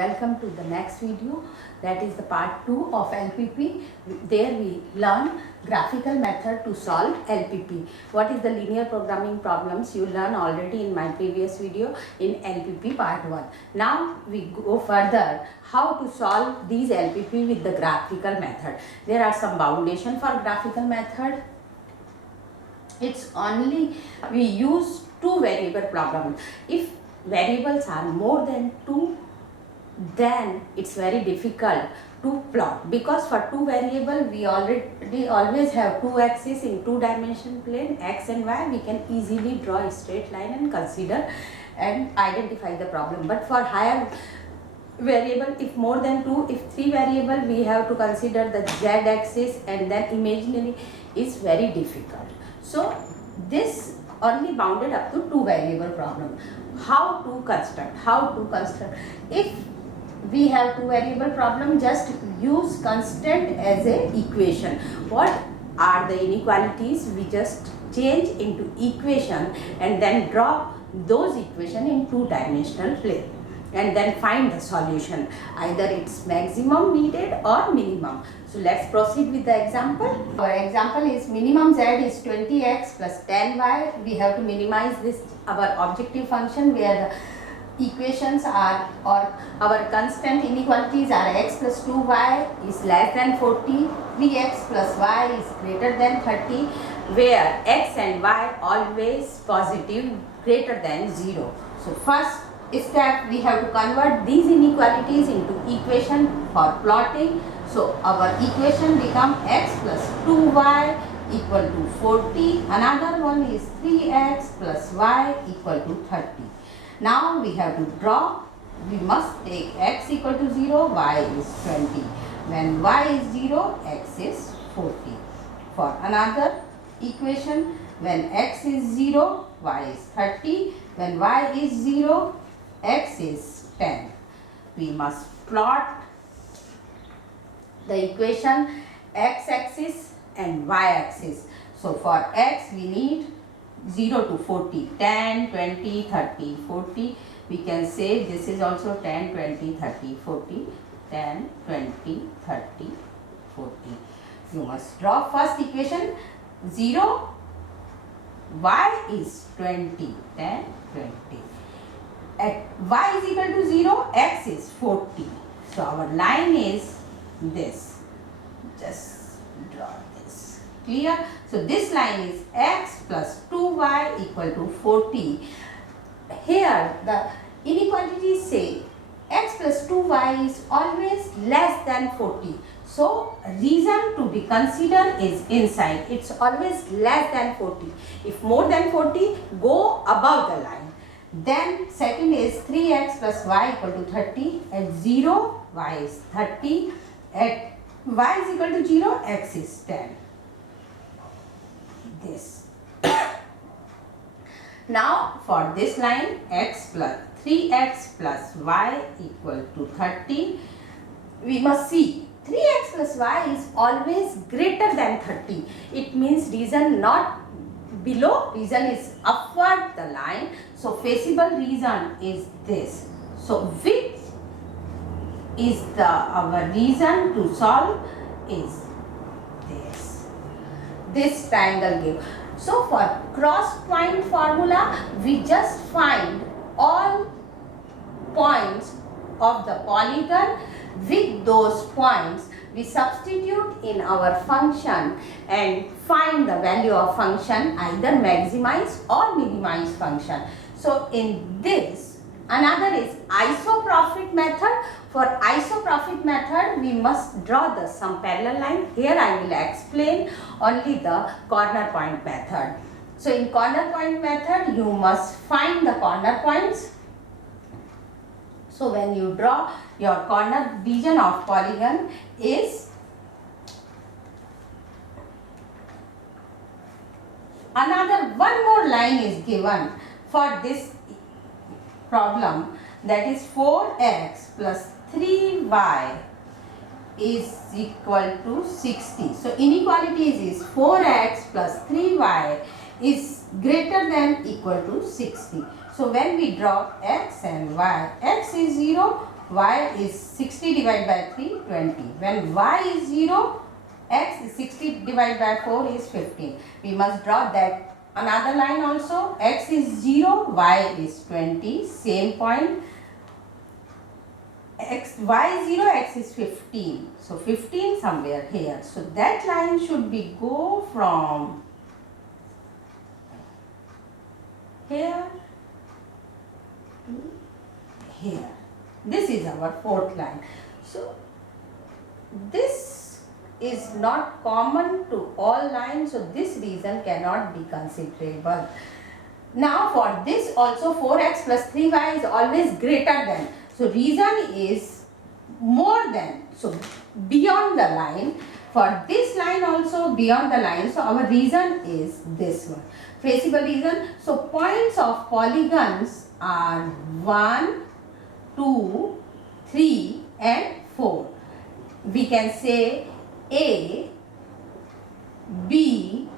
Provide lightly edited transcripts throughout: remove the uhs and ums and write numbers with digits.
welcome to the next video, that is the part 2 of LPP. There we learn graphical method to solve LPP. What is the linear programming problems you learn already in my previous video in LPP part 1. Now we go further how to solve these LPP with the graphical method. There are some foundation for graphical method. It's only we use two variable problem. If variables are more than 2, then it's very difficult to plot, because for two variable we already always have two axes in two dimension plane, x and y. We can easily draw a straight line and consider and identify the problem. But for higher variable, if more than 2, if 3 variable, we have to consider the z axis, and then imaginary is very difficult. So this only bounded up to two variable problem. How to construct? If we have two variable problem, just use constant as a equation. What are the inequalities? We just change into equation and then draw those equation in two dimensional plane, and then find the solution. Either it's maximum needed or minimum. So let's proceed with the example. Our example is minimum z is 20x plus 10y. We have to minimize this, our objective function, where the equations are, or our constant inequalities are x plus 2y is less than 40, 3x plus y is greater than 30, where x and y always positive, greater than 0. So first step, we have to convert these inequalities into equation for plotting. So our equation become x plus 2y equal to 40. Another one is 3x plus y equal to 30. Now we have to draw. We must take x equal to 0, y is 20. When y is 0, x is 40. For another equation, when x is 0, y is 30. When y is 0, x is 10. We must plot the equation x-axis and y-axis. So for x we need 0 to 40, 10, 20, 30, 40. We can say this is also 10, 20, 30, 40, 10, 20, 30, 40. You must draw first equation. 0, y is 20, 10, 20. At y is equal to 0, x is 40. So our line is this. Just draw this. Clear? So this line is x plus 2y equal to 40. Here the inequalities say x plus 2y is always less than 40. So reason to be considered is inside. It's always less than 40. If more than 40, go above the line. Then second is 3x plus y equal to 30. At 0, y is 30. At y is equal to 0, x is 10. This. Now for this line, x plus 3x plus y equal to 30. We must see 3x plus y is always greater than 30. It means reason not below, reason is upward the line. So feasible reason is this. So which is the our reason to solve is this triangle give. So for cross point formula, we just find all points of the polygon. With those points, we substitute in our function and find the value of function, either maximize or minimize function. So in this, another is isoprofit method. For isoprofit method, we must draw some parallel line. Here I will explain only the corner point method. So in corner point method, you must find the corner points. So when you draw your corner region of polygon is another one more line is given for this problem, that is 4x plus 3y is equal to 60. So inequalities is 4x plus 3y is greater than equal to 60. So when we draw x and y, x is 0, y is 60 divided by 3, 20. When y is 0, x is 60 divided by 4 is 15. We must draw that another line also. X is 0, y is 20. Same point. Y is 0, x is 15. So 15 somewhere here. So that line should be go from here to here. This is our fourth line. So this is not common to all lines, so this reason cannot be considerable. Now for this also 4x plus 3y is always greater than. So reason is more than. So beyond the line. For this line also beyond the line. So our reason is this one. Traceable reason. So points of polygons are 1, 2, 3 and 4. We can say A, B,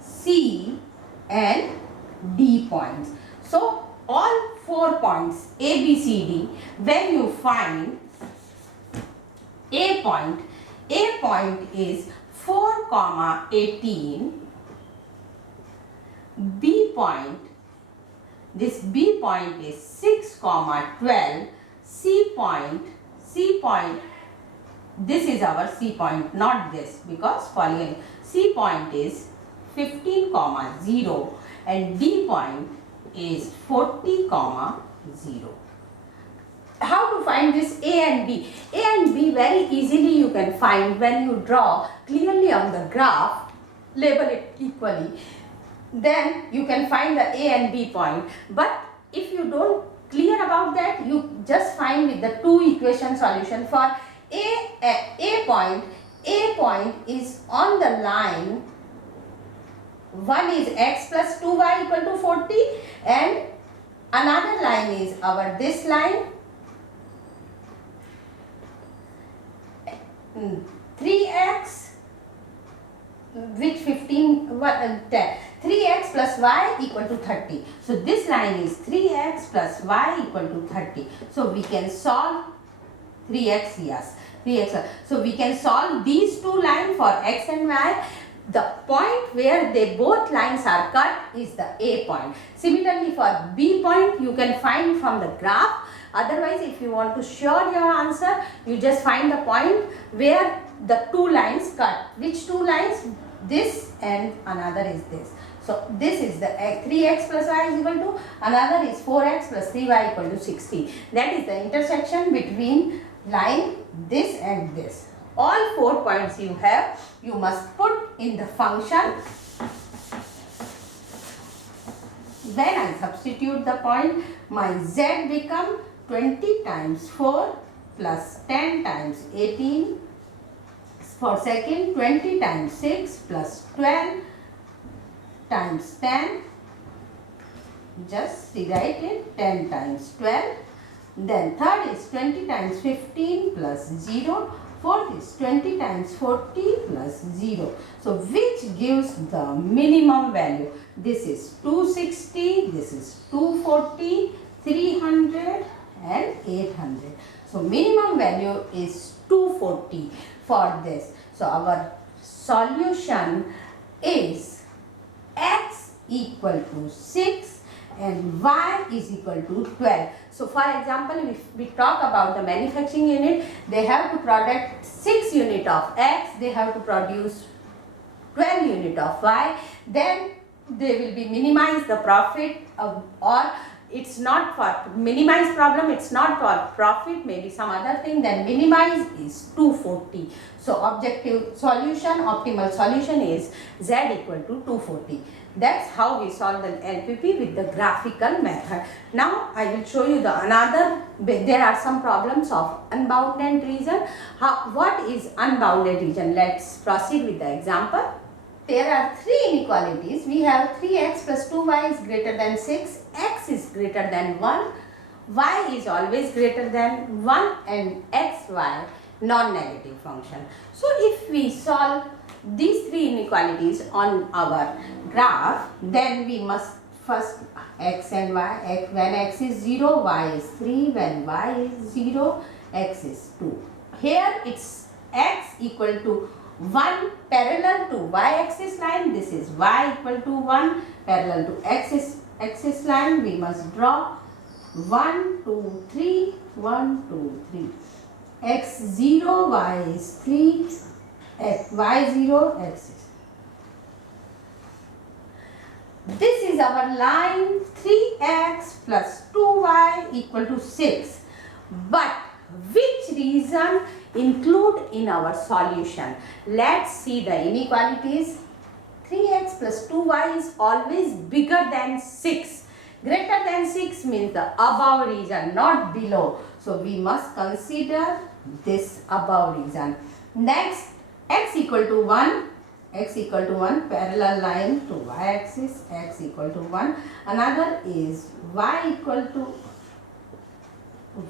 C and D points. So all 4 points A, B, C, D, when you find A point is 4, 18, B point, this B point is 6, 12, C point, this is our C point, not this, because following C point is 15, 0 and D point is 40, 0. How to find this A and B? A and B very easily you can find when you draw clearly on the graph, label it equally. Then you can find the A and B point. But if you don't clear about that, you just find with the two equation solution. For A point is on the line, one is x plus 2y equal to 40 and another line is our this line 3x which 15 10. 3x plus y equal to 30. So this line is 3x plus y equal to 30. So we can solve 3x, yes, 3x. So we can solve these two lines for x and y. The point where they both lines are cut is the A point. Similarly for B point you can find from the graph. Otherwise if you want to sure your answer, you just find the point where the two lines cut. Which two lines? This and another is this. So this is the 3x plus y is equal to, another is 4x plus 3y equal to 60. That is the intersection between line this and this. All 4 points you have, you must put in the function. When I substitute the point, my z become 20 times 4 plus 10 times 18. For second, 20 times 6 plus 12 times 10. Just rewrite it, 10 times 12. Then third is 20 times 15 plus 0. Fourth is 20 times 40 plus 0. So which gives the minimum value? This is 260, this is 240, 300 and 800. So minimum value is 240 for this. So our solution is x equal to 6 and y is equal to 12. So for example, if we talk about the manufacturing unit, they have to produce 6 unit of x, they have to produce 12 unit of y, then they will be minimize the profit or it's not for minimize problem, it's not for profit, maybe some other thing, then minimize is 240. So objective solution, optimal solution is z equal to 240. That's how we solve the LPP with the graphical method. Now I will show you the another, there are some problems of unbounded region. What is unbounded region? Let's proceed with the example. There are 3 inequalities. We have 3x plus 2y is greater than 6, x is greater than 1, y is always greater than 1 and xy non-negative function. So if we solve these 3 inequalities on our graph, then we must first x and y. When x is 0, y is 3. When y is 0, x is 2. Here it's x equal to 1 parallel to y-axis line. This is y equal to 1 parallel to x-axis line. We must draw 1, 2, 3, 1, 2, 3. X 0, y is 3, y 0, x is. This is our line 3x plus 2y equal to 6. But which reason include in our solution? Let's see the inequalities. 3x plus 2y is always bigger than 6. Greater than 6 means the above region, not below. So we must consider this above region. Next, x equal to 1. X equal to 1 parallel line to y-axis, x equal to 1. Another is y equal to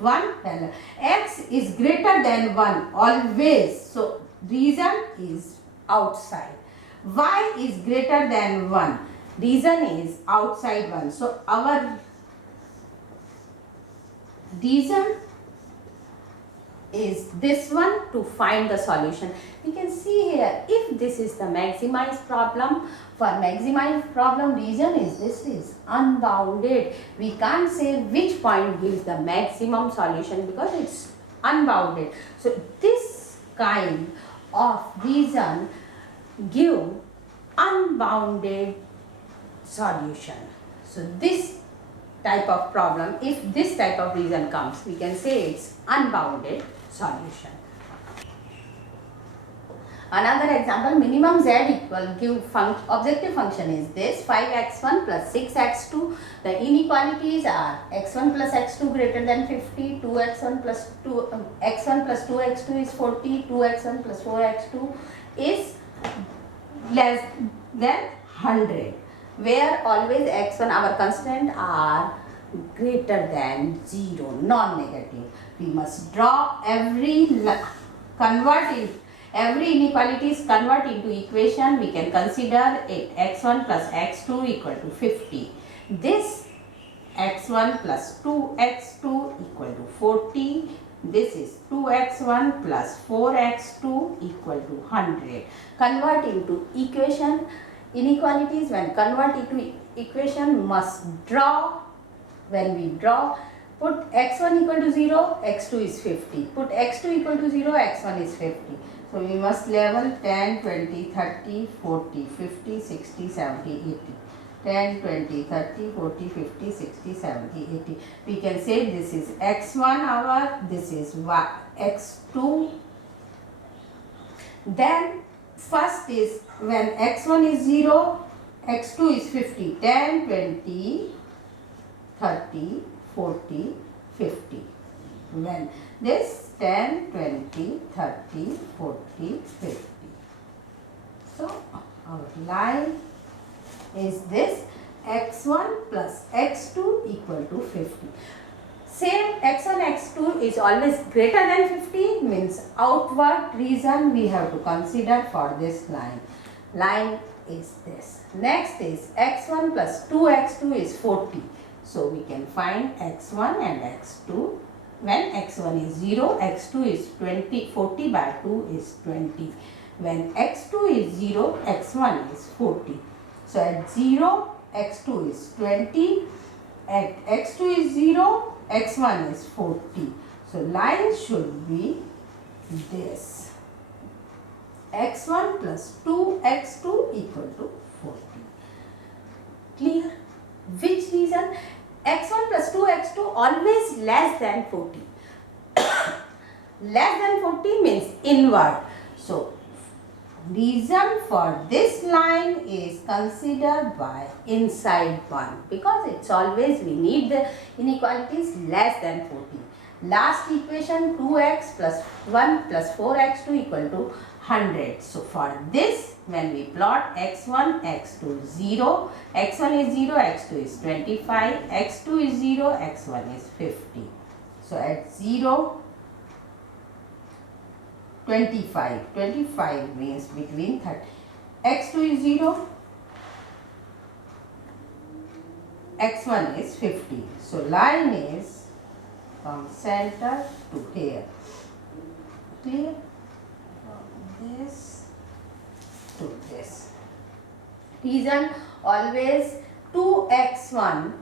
1 parallel. X is greater than 1 always. So reason is outside. Y is greater than 1. Reason is outside 1. So our reason is this one to find the solution. We can see here, if this is the maximized problem, for maximized problem reason is this is unbounded. We can't say which point gives the maximum solution because it's unbounded. So this kind of reason give unbounded solution. So this type of problem, if this type of reason comes, we can say it's unbounded solution. Another example, minimum z equal give objective function is this 5x1 plus 6x2. The inequalities are x1 plus x2 greater than 50, 2x1 plus 2 x1 plus 2x2 is 40, 2x1 plus 4x2 is less than 100. Where always x1 our constant are greater than 0, non-negative. We must draw every inequality is convert into equation. We can consider it x1 plus x2 equal to 50. This x1 plus 2x2 equal to 40. This is 2x1 plus 4x2 equal to 100. Convert into equation. Inequalities when convert into equation must draw. When we draw, put x1 equal to 0, x2 is 50. Put x2 equal to 0, x1 is 50. So we must level 10, 20, 30, 40, 50, 60, 70, 80. 10, 20, 30, 40, 50, 60, 70, 80. We can say this is x1 this is x2. Then first is when x1 is 0, x2 is 50. 10, 20, 30, 40, 50. When this 10, 20, 30, 40, 50. So our line is this x1 plus x2 equal to 50. Same x1, x2 is always greater than 50 means outward reason we have to consider for this line. Line is this. Next is x1 plus 2x2 is 40. So we can find x1 and x2. When x1 is 0, x2 is 20. 40 by 2 is 20. When x2 is 0, x1 is 40. So at 0, x2 is 20. At x2 is 0, x1 is 40. So line should be this. x1 plus 2x2 equal to 40. Clear? Which reason? x1 plus 2x2 always less than 40. Less than 40 means inward. So reason for this line is considered by inside one because it's always we need the inequalities less than 40. Last equation 2x plus 1 plus 4x2 equal to 100. So for this when we plot x1, x2 0, x1 is 0, x2 is 25, x2 is 0, x1 is 50. So at 0, 25, 25 means between 30. x2 is 0, x1 is 50. So line is from center to here. Clear? From this to this. Reason always 2x1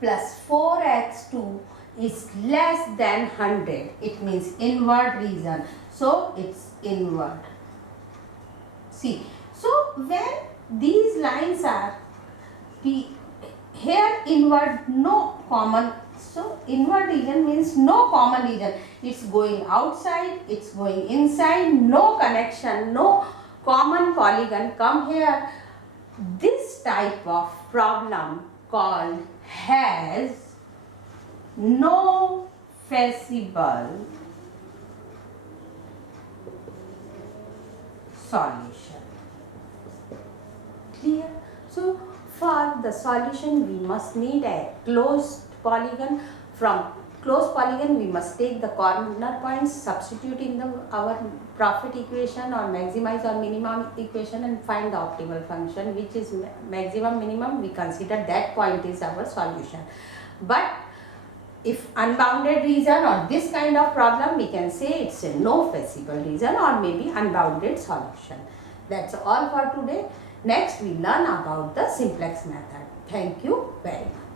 plus 4x2 is less than 100. It means inward reason. So it's inward. See, so when these lines are here inward, no common. So inward region means no common region. It's going outside, it's going inside, no connection, no common polygon come here. This type of problem called has no feasible solution. Clear? So for the solution we must need a closed polygon. From closed polygon we must take the corner points, substitute in our profit equation or maximize or minimum equation and find the optimal function, which is maximum minimum. We consider that point is our solution. But if unbounded region or this kind of problem, we can say it's a no feasible region or maybe unbounded solution. That's all for today. Next we learn about the simplex method. Thank you very much.